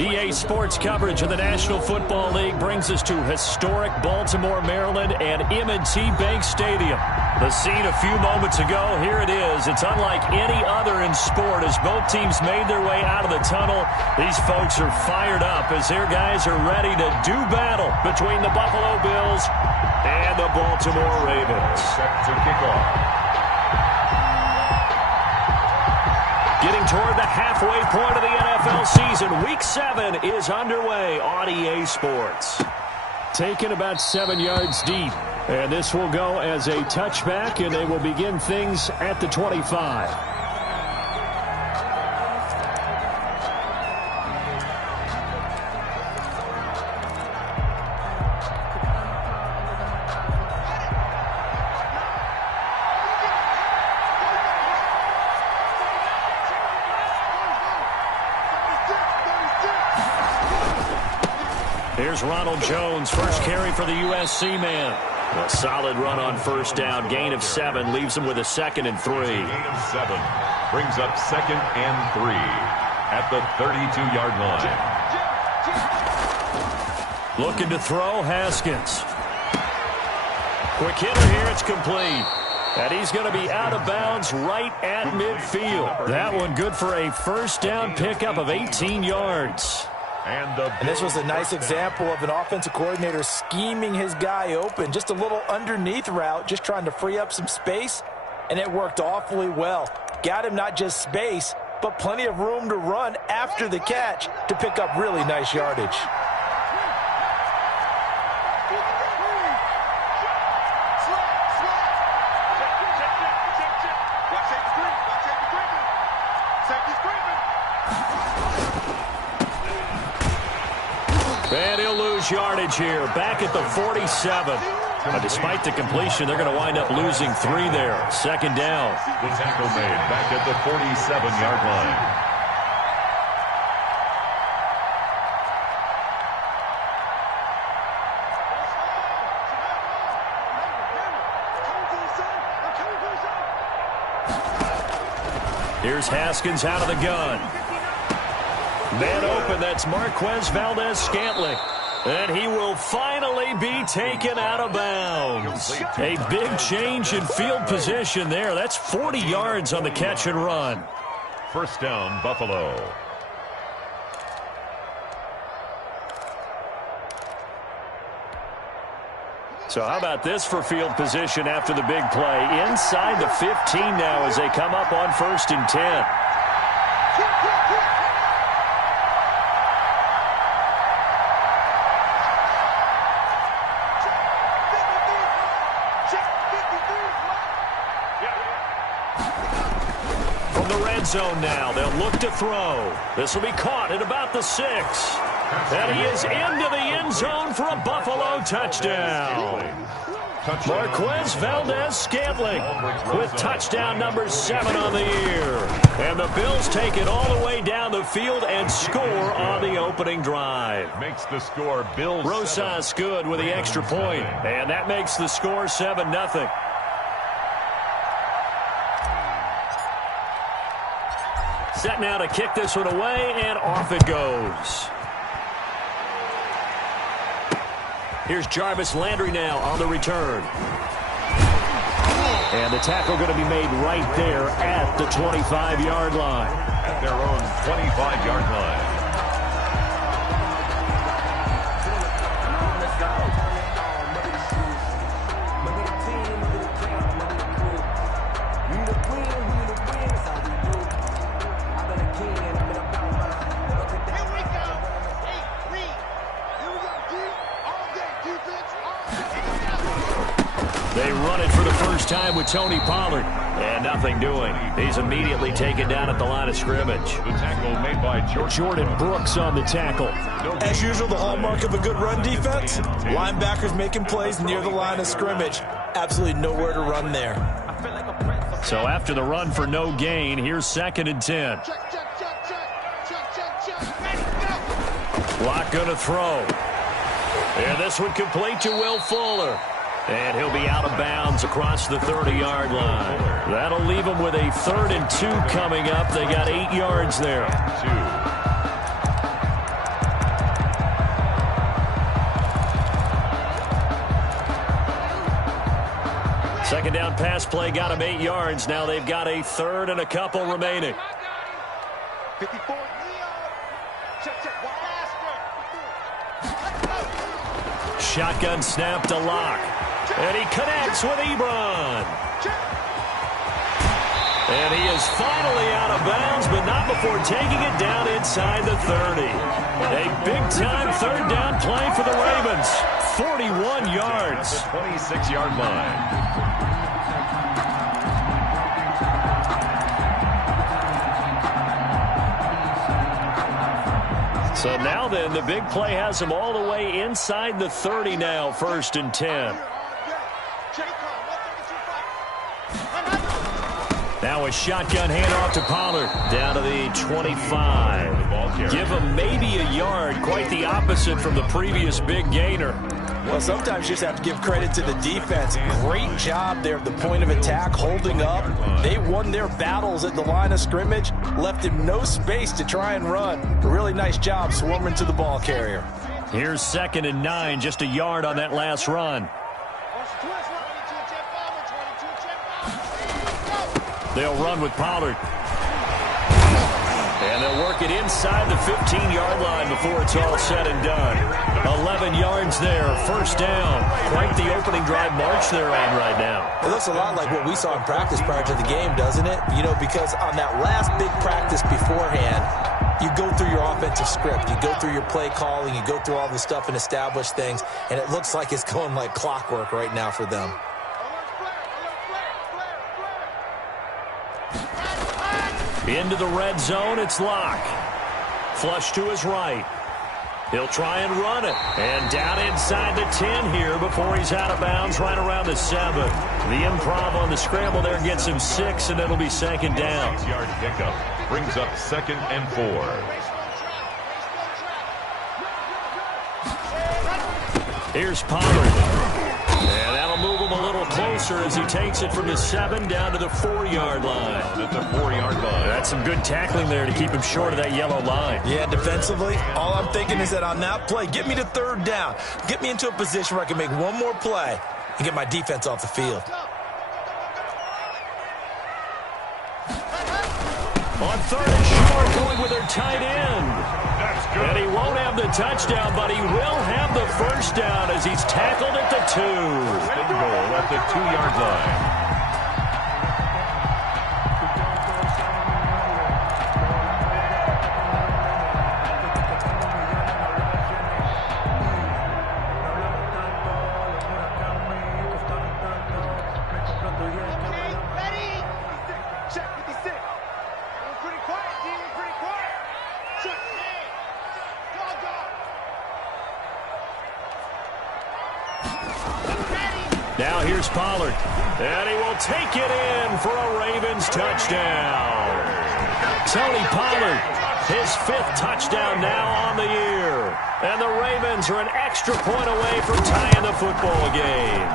EA Sports coverage of the National Football League brings us to historic Baltimore, Maryland, and M&T Bank Stadium. The scene a few moments ago, here it is. It's unlike any other in sport as both teams made their way out of the tunnel. These folks are fired up as their guys are ready to do battle between the Buffalo Bills and the Baltimore Ravens. Set to kick off. Getting toward the halfway point of the NFL season, Week 7 is underway on EA Sports. Taken about 7 yards deep, and this will go as a touchback, and they will begin things at the 25. Here's Ronald Jones, first carry for the USC man. A solid run on first down. Gain of 7 leaves him with a 2nd and 3. Gain of 7 brings up 2nd and 3 at the 32-yard line. Looking to throw, Haskins. Quick hitter here, it's complete. And he's going to be out of bounds right at midfield. That one good for a first down pickup of 18 yards. And this was a nice example of an offensive coordinator scheming his guy open. Just a little underneath route, just trying to free up some space, and it worked awfully well. Got him not just space, but plenty of room to run after the catch to pick up really nice yardage. And he'll lose yardage here, back at the 47. Despite the completion, they're going to wind up losing 3 there. 2nd down. The tackle made back at the 47-yard line. Here's Haskins out of the gun. Man open, that's Marquez Valdez-Scantling. And he will finally be taken out of bounds. A big change in field position there. That's 40 yards on the catch and run. First down, Buffalo. So how about this for field position after the big play? Inside the 15 now as they come up on 1st and 10. Zone now. They'll look to throw. This will be caught at about the 6. And he is into the end zone for a Buffalo touchdown. Marquez Valdez-Scantling with touchdown number 7 on the year. And the Bills take it all the way down the field and score on the opening drive. Makes the score Bills. Rosas good with the extra point. And that makes the score 7-0. Set now to kick this one away, and off it goes. Here's Jarvis Landry now on the return. And the tackle going to be made right there at the 25-yard line. At their own 25-yard line. They run it for the first time with Tony Pollard. And nothing doing. He's immediately taken down at the line of scrimmage. The tackle made by Jordan Brooks on the tackle. As usual, the hallmark of a good run defense, linebackers making plays near the line of scrimmage. Absolutely nowhere to run there. So after the run for no gain, here's 2nd and 10. Lock going to throw. And this one complete to Will Fuller. And he'll be out of bounds across the 30-yard line. That'll leave them with a 3rd and 2 coming up. They got 8 yards there. Second down pass play got him 8 yards. Now they've got a third and a couple remaining. 54. Check. Shotgun snap to Locke. And he connects with Ebron. And he is finally out of bounds, but not before taking it down inside the 30. A big-time third down play for the Ravens. 41 yards. At the 26-yard line. So now then, the big play has him all the way inside the 30 now, 1st and 10. Now a shotgun handoff to Pollard. Down to the 25. Give him maybe a yard. Quite the opposite from the previous big gainer. Well, sometimes you just have to give credit to the defense. Great job there at the point of attack, holding up. They won their battles at the line of scrimmage, left him no space to try and run. A really nice job swarming to the ball carrier. Here's 2nd and 9, just a yard on that last run. They'll run with Pollard. And they'll work it inside the 15-yard line before it's all said and done. 11 yards there, 1st down. Quite the opening drive march they're on right now. It looks a lot like what we saw in practice prior to the game, doesn't it? You know, because on that last big practice beforehand, you go through your offensive script. You go through your play calling. You go through all the stuff and establish things. And it looks like it's going like clockwork right now for them. Into the red zone, it's Locke. Flush to his right. He'll try and run it. And down inside the 10 here before he's out of bounds right around the 7. The improv on the scramble there gets him 6, and it'll be 2nd down. 6-yard pickup brings up 2nd and 4. Here's Pollard. And that'll move him a little closer as he takes it from the 7 down to the 4-yard line. At the 4-yard line. That's some good tackling there to keep him short of that yellow line. Yeah, defensively, all I'm thinking is that on that play, get me to 3rd down. Get me into a position where I can make one more play and get my defense off the field. On 3rd and short, going with their tight end. And he won't have the touchdown, but he will have the 1st down as he's tackled at the 2. Big goal at the 2-yard line. Now here's Pollard, and he will take it in for a Ravens touchdown. Tony Pollard, his 5th touchdown now on the year. And the Ravens are an extra point away from tying the football game.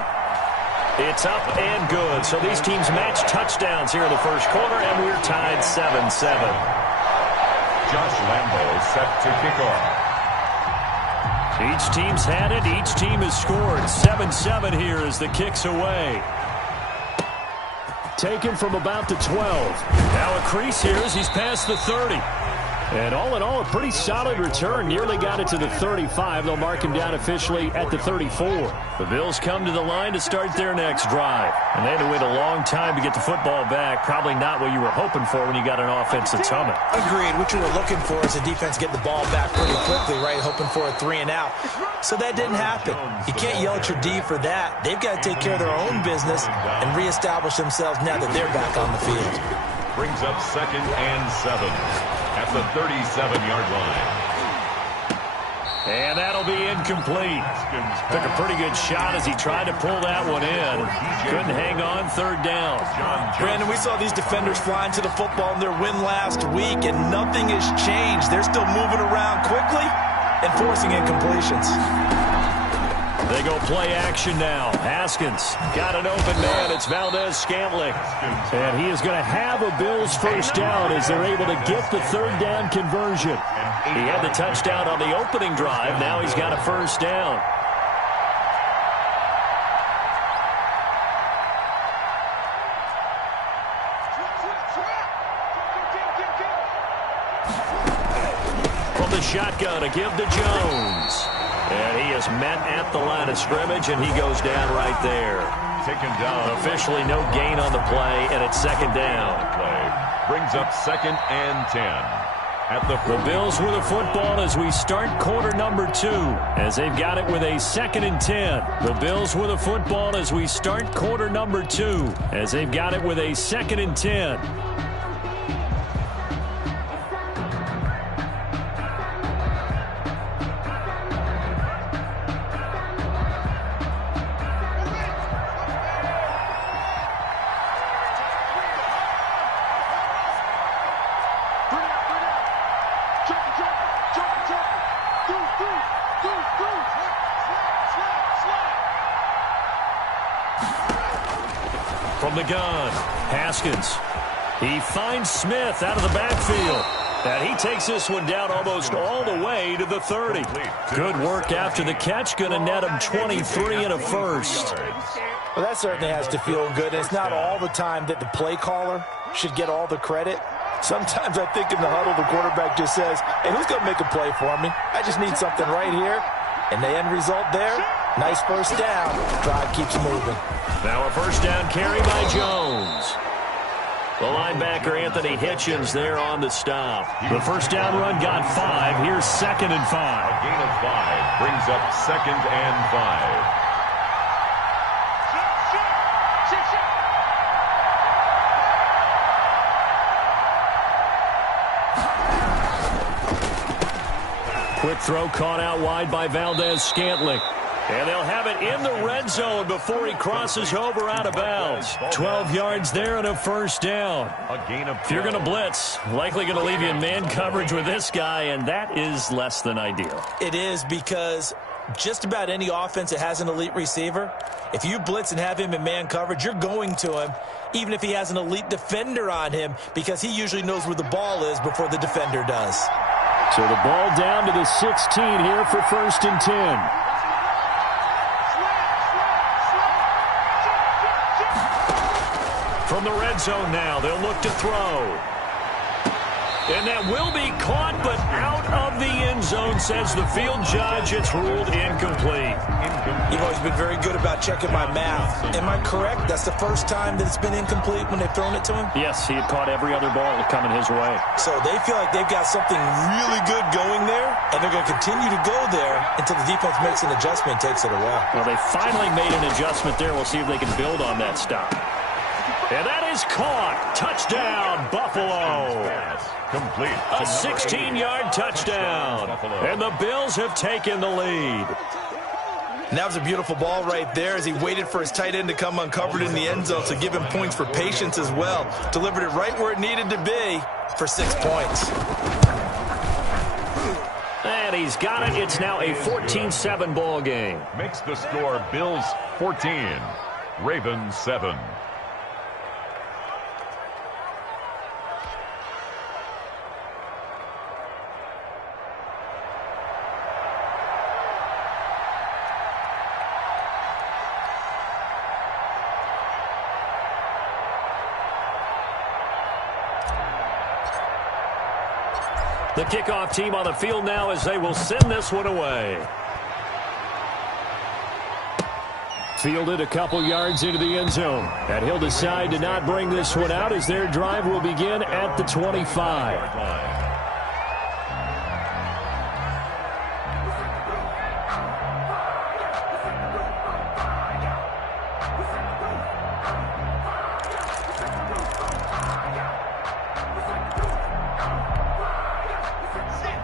It's up and good. So these teams match touchdowns here in the 1st quarter, and we're tied 7-7. Josh Lambo set to kick off. Each team's had it. Each team has scored. 7-7 here as the kick's away. Taken from about the 12. Now a crease here as he's past the 30. And all in all, a pretty solid return. Nearly got it to the 35. They'll mark him down officially at the 34. The Bills come to the line to start their next drive. And they had to wait a long time to get the football back. Probably not what you were hoping for when you got an offense that's humming. Agreed. What you were looking for is a defense get the ball back pretty quickly, right? Hoping for a 3 and out. So that didn't happen. You can't yell at your D for that. They've got to take care of their own business and reestablish themselves now that they're back on the field. Brings up 2nd and 7 at the 37-yard line. And that'll be incomplete. Took a pretty good shot as he tried to pull that one in. Couldn't hang on 3rd down. Brandon, we saw these defenders flying to the football in their win last week, and nothing has changed. They're still moving around quickly and forcing incompletions. They go play action now. Haskins got an open man. It's Valdez-Scantling. And he is going to have a Bills 1st down as they're able to get the 3rd down conversion. He had the touchdown on the opening drive. Now he's got a 1st down. the shotgun, a give to Jones. And he is met at the line of scrimmage, and he goes down right there. Taken down. Officially no gain on the play, and it's second down. Play brings up 2nd and 10. At the Bills with the football as we start quarter number 2, as they've got it with a 2nd and 10. The Bills with the football as we start quarter number 2, as they've got it with a 2nd and 10. From the gun, Haskins. He finds Smith out of the backfield. And he takes this one down almost all the way to the 30. Good work after the catch. Going to net him 23 and a first. Well, that certainly has to feel good. It's not all the time that the play caller should get all the credit. Sometimes I think in the huddle, the quarterback just says, hey, who's going to make a play for me? I just need something right here. And the end result there, nice first down. Drive keeps moving. Now a first down carry by Jones. The linebacker, Anthony Hitchens, there on the stop. The first down run got 5. Here's 2nd and 5. A gain of 5 brings up 2nd and 5. Quick throw caught out wide by Valdez-Scantling. And they'll have it in the red zone before he crosses over out of bounds. 12 yards there and a first down. If you're going to blitz, likely going to leave you in man coverage with this guy, and that is less than ideal. It is, because just about any offense that has an elite receiver, if you blitz and have him in man coverage, you're going to him, even if he has an elite defender on him, because he usually knows where the ball is before the defender does. So the ball down to the 16 here for 1st and 10. From the red zone now, they'll look to throw. And that will be caught, but out of the end zone, says the field judge. It's ruled incomplete. You've always been very good about checking my math. Am I correct? That's the first time that it's been incomplete when they've thrown it to him? Yes, he had caught every other ball coming his way. So they feel like they've got something really good going there, and they're going to continue to go there until the defense makes an adjustment and takes it away. Well, they finally made an adjustment there. We'll see if they can build on that stop. And that is caught. Touchdown, Buffalo. Complete. A 16-yard touchdown. And the Bills have taken the lead. And that was a beautiful ball right there as he waited for his tight end to come uncovered in the end zone, so give him points for patience as well. Delivered it right where it needed to be for 6 points. And he's got it. It's now a 14-7 ball game. Makes the score Bills 14, Ravens 7. The kickoff team on the field now as they will send this one away. Fielded a couple yards into the end zone. And he'll decide to not bring this one out as their drive will begin at the 25.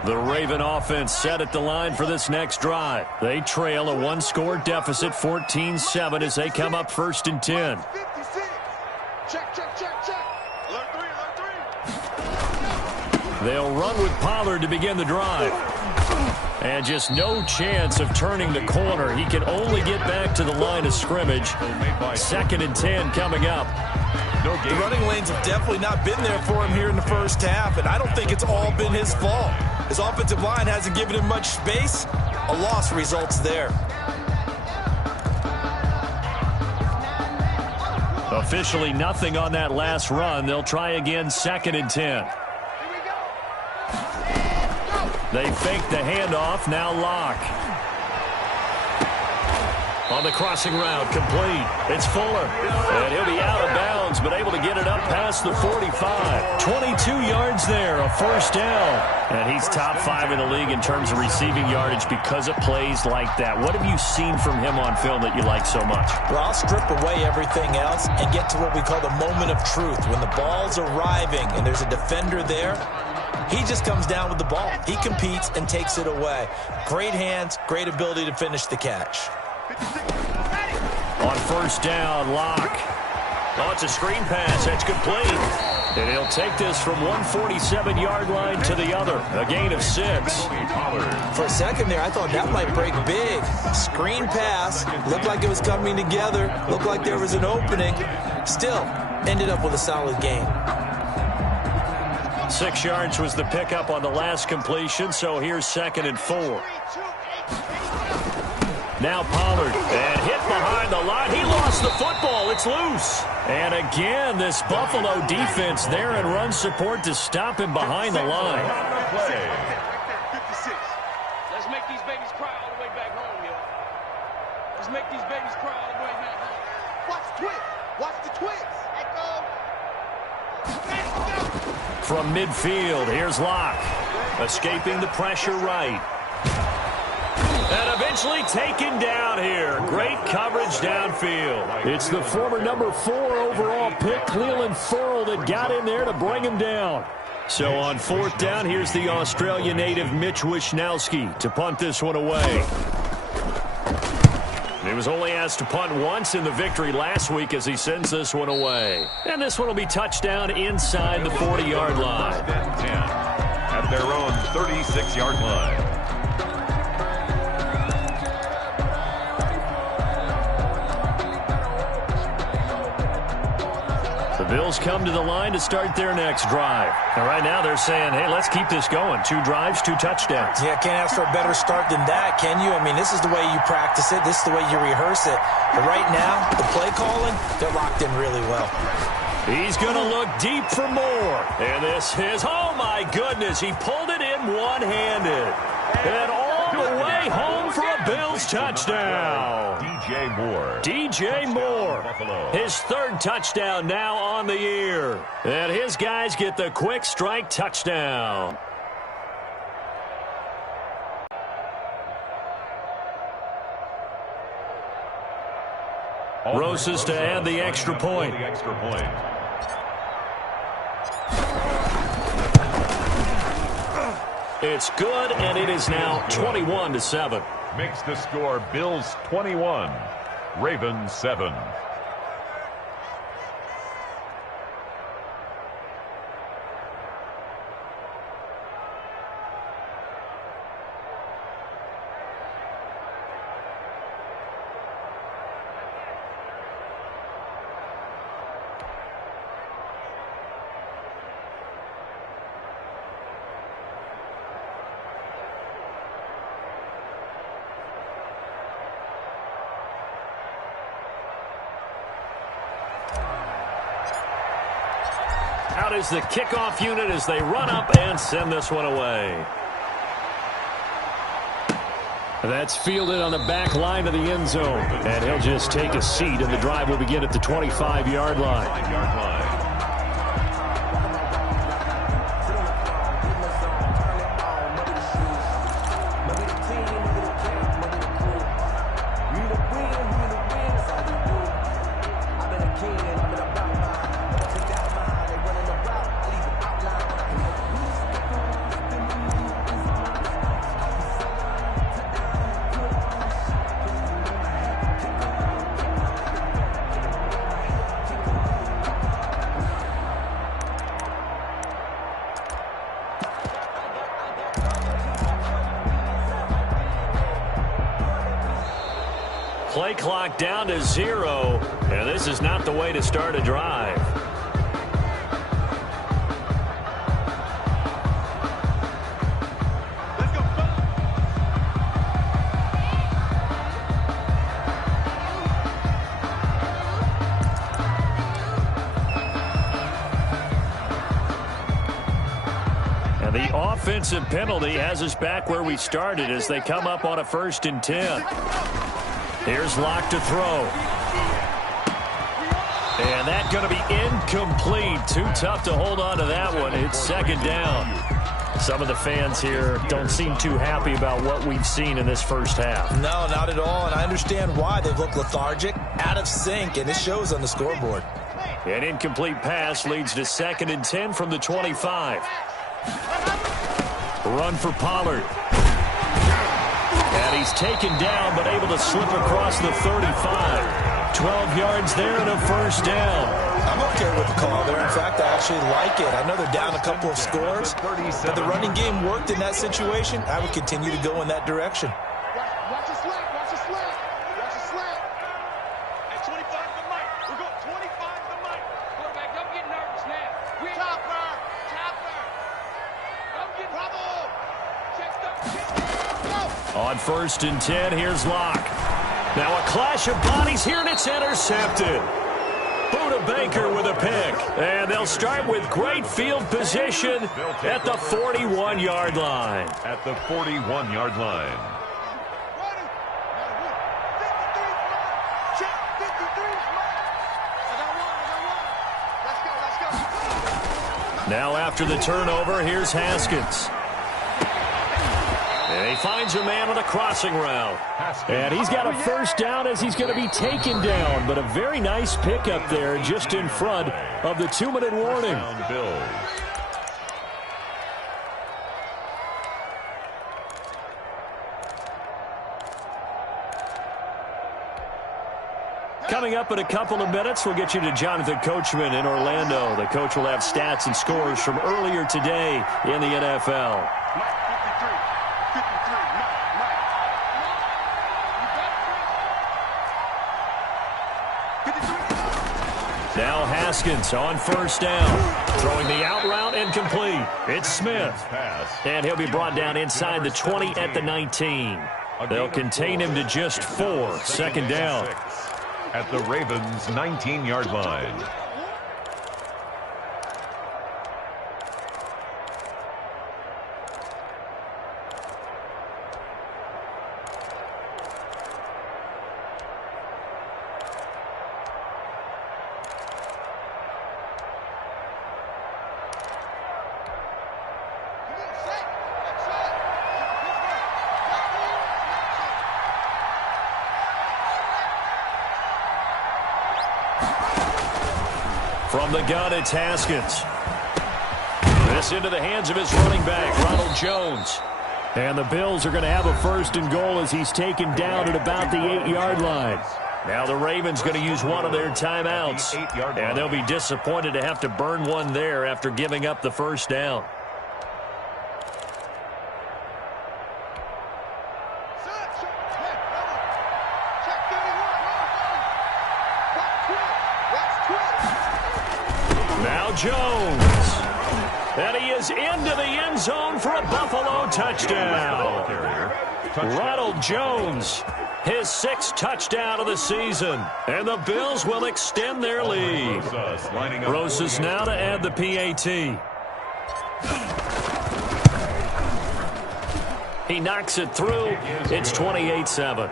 The Raven offense set at the line for this next drive. They trail a one-score deficit, 14-7, as they come up 1st and 10. They'll run with Pollard to begin the drive. And just no chance of turning the corner. He can only get back to the line of scrimmage. 2nd and 10 coming up. The running lanes have definitely not been there for him here in the first half, and I don't think it's all been his fault. His offensive line hasn't given him much space. A loss results there. Officially nothing on that last run. They'll try again 2nd and 10. They fake the handoff, now Locke. On the crossing route, complete. It's Fuller. And he'll be out of bounds, but able to get it up past the 45. 22 yards there, a first down. And he's top 5 in the league in terms of receiving yardage because of plays like that. What have you seen from him on film that you like so much? Well, I'll strip away everything else and get to what we call the moment of truth. When the ball's arriving and there's a defender there, he just comes down with the ball. He competes and takes it away. Great hands, great ability to finish the catch. On first down, Locke. Oh, it's a screen pass. That's complete. And he'll take this from 147-yard line to the other. A gain of 6. For a second there, I thought that might break big. Screen pass. Looked like it was coming together. Looked like there was an opening. Still, ended up with a solid gain. 6 yards was the pickup on the last completion, so here's 2nd and 4. Now Pollard, and hit behind the line. He lost the football. It's loose. And again, this Buffalo defense there in run support to stop him behind the line. 56. Let's make these babies cry all the way back home, yo. Let's make these babies cry all the way back home. Watch the twins. Watch the twins. From midfield, here's Locke. Escaping the pressure right. And eventually taken down here. Great coverage downfield. It's the former number 4 overall pick, Cleveland Furl, that got in there to bring him down. So on 4th down, here's the Australia native Mitch Wishnowski to punt this one away. He was only asked to punt once in the victory last week as he sends this one away. And this one will be touchdown inside the 40-yard line. 10 at their own 36-yard line. The Bills come to the line to start their next drive. And right now they're saying, hey, let's keep this going. 2 drives, 2 touchdowns. Yeah, can't ask for a better start than that, can you? I mean, this is the way you practice it. This is the way you rehearse it. But right now, the play calling, they're locked in really well. He's going to look deep for more. And this is, oh my goodness, he pulled it in one-handed. And all the way home for a Bills touchdown. DJ Moore, his 3rd touchdown now on the year. And his guys get the quick strike touchdown. Rosas to add the extra point. It's good, and it is now 21-7. Makes the score Bills 21, Ravens 7. Out is the kickoff unit as they run up and send this one away. That's fielded on the back line of the end zone. And he'll just take a seat, and the drive will begin at the 25-yard line. Play clock down to 0, and this is not the way to start a drive. The offensive penalty has us back where we started as they come up on a 1st and 10. Here's Locke to throw. And that's going to be incomplete. Too tough to hold on to that one. It's 2nd down. Some of the fans here don't seem too happy about what we've seen in this first half. No, not at all, and I understand why. They've looked lethargic, out of sync, and it shows on the scoreboard. An incomplete pass leads to 2nd and 10 from the 25. Run for Pollard. And he's taken down, but able to slip across the 35. 12 yards there and a 1st down. I'm okay with the call there. In fact, I actually like it. I know they're down a couple of scores, but the running game worked in that situation. I would continue to go in that direction. Watch the slack. Watch the slack. Watch the slack. At 25 to the mic. We're going 25 to the mic. Quarterback, don't get nervous now. Chopper. Don't get bravo. Check go. On 1st and 10, here's Locke. Now a clash of bodies here, and it's intercepted. Buda Baker with a pick. And they'll start with great field position at the 41-yard line. At the 41-yard line. Now after the turnover, here's Haskins. And he finds a man on a crossing route. And he's got a 1st down as he's going to be taken down. But a very nice pickup there just in front of the 2-minute warning. Coming up in a couple of minutes, we'll get you to Jonathan Coachman in Orlando. The coach will have stats and scores from earlier today in the NFL. Now Haskins on 1st down. Throwing the out route and complete. It's Smith. And he'll be brought down inside the 20 at the 19. They'll contain him to just 4. 2nd down. At the Ravens' 19-yard line. From the gun, it's Haskins. This into the hands of his running back, Ronald Jones. And the Bills are going to have a 1st and goal as he's taken down at about the 8-yard line. Now the Ravens going to use one of their timeouts. And they'll be disappointed to have to burn one there after giving up the 1st down. Jones. And he is into the end zone for a Buffalo touchdown. Ronald Jones, his 6th touchdown of the season. And the Bills will extend their lead. Rosas now to add the PAT. He knocks it through. It's 28-7.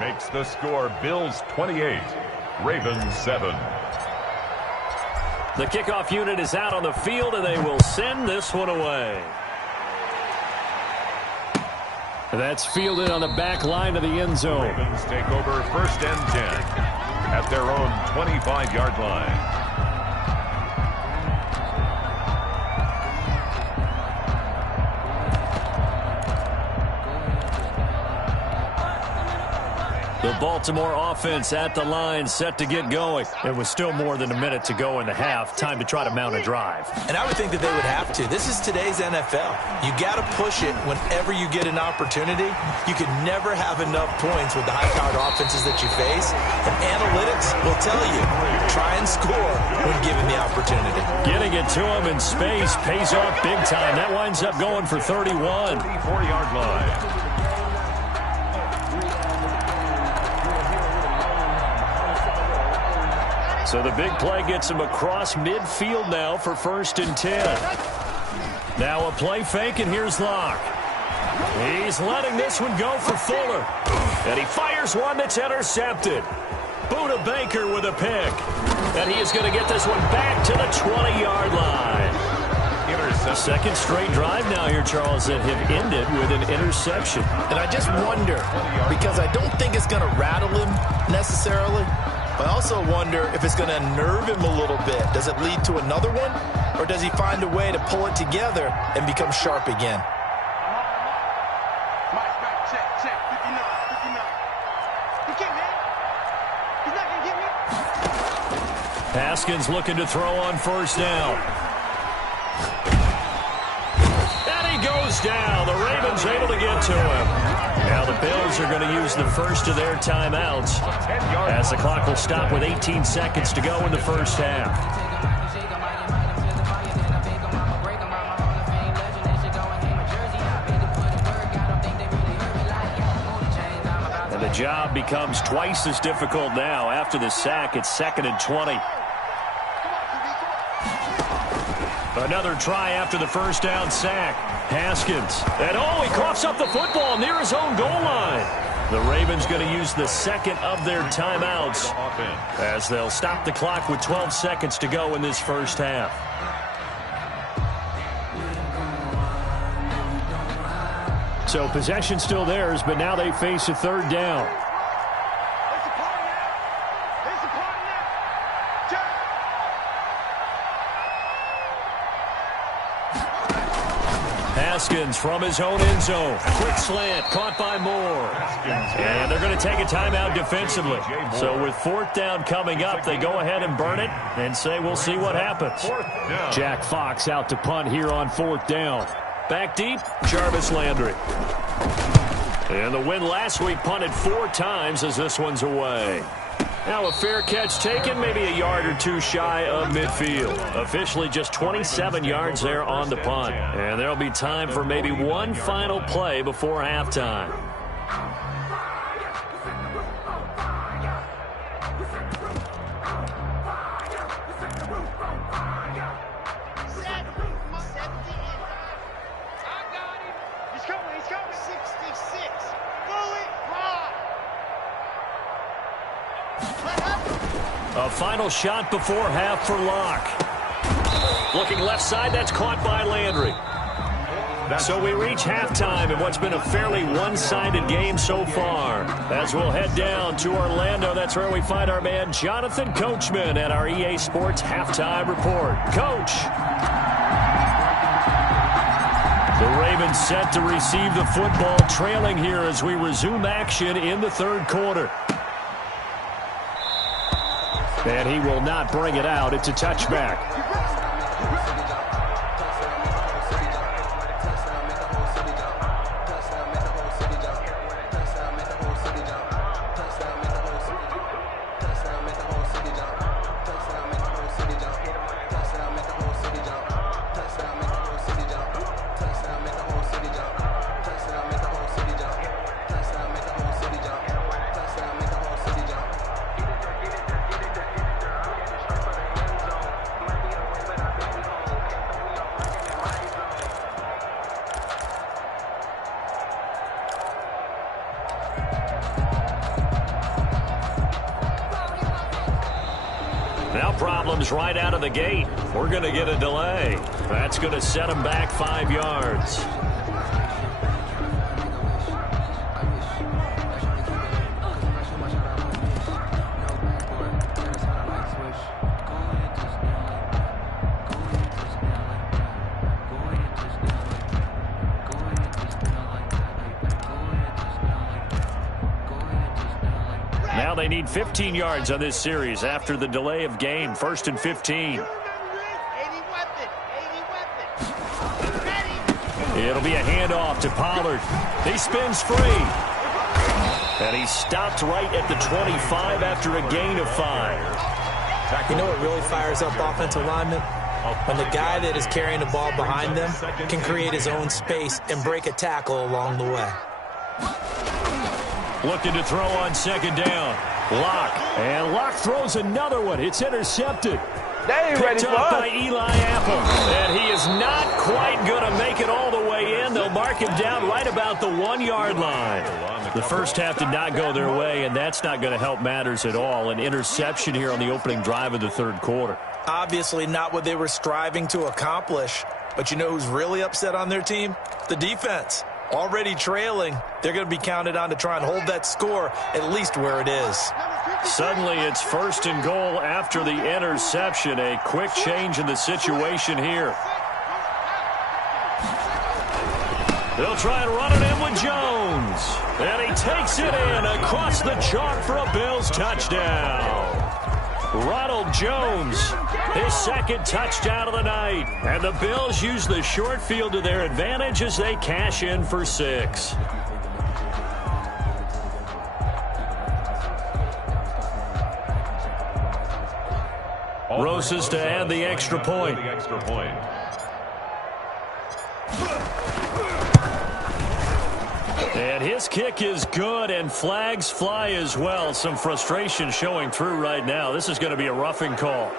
Makes the score Bills 28, Ravens 7. The kickoff unit is out on the field, and they will send this one away. That's fielded on the back line of the end zone. Ravens take over 1st and 10 at their own 25-yard line. The Baltimore offense at the line, set to get going. It was still more than a minute to go in the half. Time to try to mount a drive. And I would think that they would have to. This is today's NFL. You got to push it whenever you get an opportunity. You could never have enough points with the high-powered offenses that you face. And analytics will tell you, try and score when given the opportunity. Getting it to him in space pays off big time. That winds up going for 31. 34-yard line. So the big play gets him across midfield now for 1st and 10. Now a play fake, and here's Locke. He's letting this one go for Fuller. And he fires one that's intercepted. Buda Baker with a pick. And he is going to get this one back to the 20-yard line. Second straight drive now here, Charles, that have ended with an interception. And I just wonder, because I don't think it's going to rattle him necessarily, but I also wonder if it's going to unnerve him a little bit. Does it lead to another one, or does he find a way to pull it together and become sharp again? Check. 59. He can't hit. He's not going to get me. Haskins looking to throw on first down. And he goes down. The Ravens able to get to him. Now the Bills are going to use the first of their timeouts as the clock will stop with 18 seconds to go in the first half. The job becomes twice as difficult now. After the sack, it's 2nd and 20. Another try after the first down sack. Haskins. And he coughs up the football near his own goal line. The Ravens going to use the second of their timeouts as they'll stop the clock with 12 seconds to go in this first half. So possession still theirs, but now they face a third down. Haskins from his own end zone. Quick slant, caught by Moore. And they're going to take a timeout defensively. So with fourth down coming up, they go ahead and burn it and say we'll see what happens. Jack Fox out to punt here on fourth down. Back deep, Jarvis Landry. And the win last week punted 4 times as this one's away. Now a fair catch taken, maybe a yard or two shy of midfield. Officially just 27 yards there on the punt. And there'll be time for maybe one final play before halftime. A final shot before half for Locke. Looking left side, that's caught by Landry. So we reach halftime in what's been a fairly one-sided game so far. As we'll head down to Orlando, that's where we find our man Jonathan Coachman at our EA Sports Halftime Report. Coach. The Ravens set to receive the football, trailing here as we resume action in the third quarter. And he will not bring it out. It's a touchback. Now problems right out of the gate. We're going to get a delay. That's going to set them back 5 yards. Now they need 15 yards on this series after the delay of game. 1st and 15. It'll be a handoff to Pollard. He spins free. And he stopped right at the 25 after a gain of 5. You know what really fires up offensive linemen? When the guy that is carrying the ball behind them can create his own space and break a tackle along the way. Looking to throw on second down. Locke. And Locke throws another one. It's intercepted. They ain't ready Picked for up us. by Eli Apple. And he is not quite going to make it all the way in. They'll mark him down right about the 1-yard line. The first half did not go their way, and that's not going to help matters at all. An interception here on the opening drive of the third quarter. Obviously not what they were striving to accomplish. But you know who's really upset on their team? The defense. Already trailing. They're going to be counted on to try and hold that score at least where it is. Suddenly it's 1st and goal after the interception. A quick change in the situation here. They'll try and run it in with Jones. And he takes it in across the chalk for a Bills touchdown. Ronald Jones, his second touchdown of the night. And the Bills use the short field to their advantage as they cash in for 6. Roses to add the extra point. And his kick is good, and flags fly as well. Some frustration showing through right now. This is going to be a roughing call.